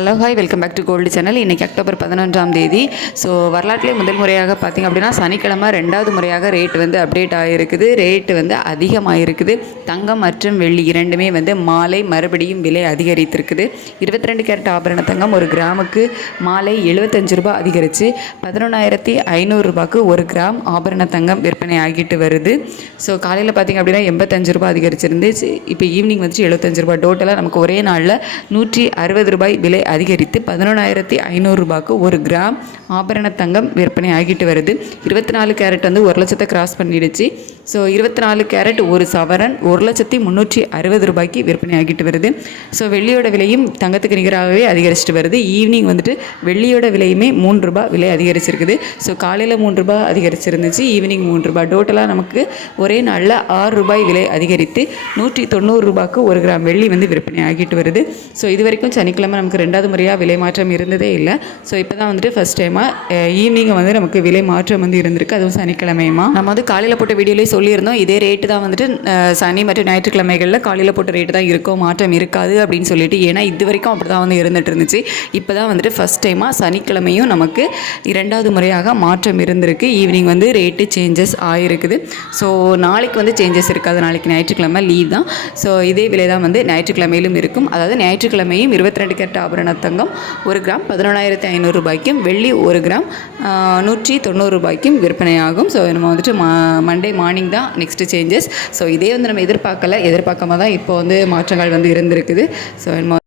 Hello hi welcome back to Gold channel இன்றைக்கி October பதினொன்றாம் தேதி. ஸோ வரலாற்றிலே முதல் முறையாக பார்த்திங்க அப்படின்னா சனிக்கிழமை ரெண்டாவது முறையாக ரேட் வந்து அப்டேட் ஆகிருக்குது ரேட்டு வந்து அதிகமாகிருக்குது தங்கம் மற்றும் வெள்ளி இரண்டுமே வந்து மாலை மறுபடியும் விலை அதிகரித்திருக்குது. இருபத்தி ரெண்டு கேரட் ஆபரண தங்கம் ஒரு கிராமுக்கு மாலை எழுபத்தஞ்சு ரூபாய் அதிகரித்து பதினொன்றாயிரத்தி ஐநூறுரூபாக்கு ஒரு கிராம் ஆபரண தங்கம் விற்பனை ஆகிட்டு வருது. ஸோ காலையில் பார்த்திங்க அப்படின்னா எண்பத்தஞ்சு ரூபாய் அதிகரிச்சிருந்துச்சு. இப்போ ஈவினிங் வந்துச்சு எழுபத்தஞ்சு ரூபாய். டோட்டலாக நமக்கு ஒரே நாளில் நூற்றி அறுபது ரூபாய் விலை அதிகரித்து பதினொன்றாயிரத்தி ஐநூறுரூபாக்கு ஒரு கிராம் ஆபரண தங்கம் விற்பனை ஆகிட்டு வருது. இருபத்தி நாலு கேரட் வந்து ஒரு லட்சத்தை கிராஸ் பண்ணிடுச்சு. ஸோ இருபத்தி நாலு கேரட் ஒரு சவரன் ஒரு லட்சத்தி முந்நூற்றி அறுபது ரூபாய்க்கு விற்பனை ஆகிட்டு வருது. ஸோ வெள்ளியோட விலையும் தங்கத்துக்கு நிகராகவே அதிகரிச்சுட்டு வருது. ஈவினிங் வந்துட்டு வெள்ளியோட விலையுமே மூன்று ரூபாய் விலை அதிகரிச்சிருக்குது. ஸோ காலையில் மூன்று ரூபாய் அதிகரிச்சிருந்துச்சு. ஈவினிங் மூன்று ரூபாய். டோட்டலாக நமக்கு ஒரே நாளில் ஆறு ரூபாய் விலை அதிகரித்து நூற்றி தொண்ணூறு ரூபாய்க்கு ஒரு கிராம் வெள்ளி வந்து விற்பனை ஆகிட்டு வருது. ஸோ இது வரைக்கும் சனிக்கிழமை நமக்கு ரெண்டு ரெண்டாவது முறையாக விலை மாற்றம் இருந்ததே இல்லை. ஸோ இப்போ தான் வந்துட்டு ஃபஸ்ட் டைமாக ஈவினிங் வந்து நமக்கு விலை மாற்றம் வந்து இருந்திருக்கு. அதுவும் சனிக்கிழமையுமா? நம்ம வந்து காலையில் போட்ட வீடியோலேயே சொல்லியிருந்தோம். இதே ரேட்டு தான் வந்துட்டு சனி மற்றும் ஞாயிற்றுக்கிழமைகளில் காலையில் போட்ட ரேட்டு தான் இருக்கும் மாற்றம் இருக்காது அப்படின்னு சொல்லிட்டு ஏன்னா இது வரைக்கும் அப்படி தான் வந்து இருந்துட்டு இருந்துச்சு. இப்போ தான் வந்துட்டு ஃபஸ்ட் டைமாக சனிக்கிழமையும் நமக்கு இரண்டாவது முறையாக மாற்றம் இருந்திருக்கு. ஈவினிங் வந்து ரேட்டு சேஞ்சஸ் ஆகிருக்குது ஸோ நாளைக்கு வந்து சேஞ்சஸ் இருக்காது. நாளைக்கு ஞாயிற்றுக்கிழமை லீவ் தான். ஸோ இதே விலை தான் வந்து ஞாயிற்றுக்கிழமையிலும் இருக்கும். அதாவது ஞாயிற்றுக்கிழமையும் இருபத்தி ரெண்டு கேரட் ஆபரண தங்கம் ஒரு கிராம் பதினொன்றாயிரத்தி ஐநூறு ரூபாய்க்கும் வெள்ளி ஒரு கிராம் நூற்றி தொண்ணூறு ரூபாய்க்கும் விற்பனையாகும். ஸோ நம்ம வந்துட்டு மா மண்டே மார்னிங் தான் நெக்ஸ்ட்டு சேஞ்சஸ் ஸோ இதே வந்து நம்ம எதிர்பார்க்கல. எதிர்பார்க்காம தான் இப்போ வந்து மாற்றங்கள் வந்து இருந்திருக்குது. ஸோ நம்ம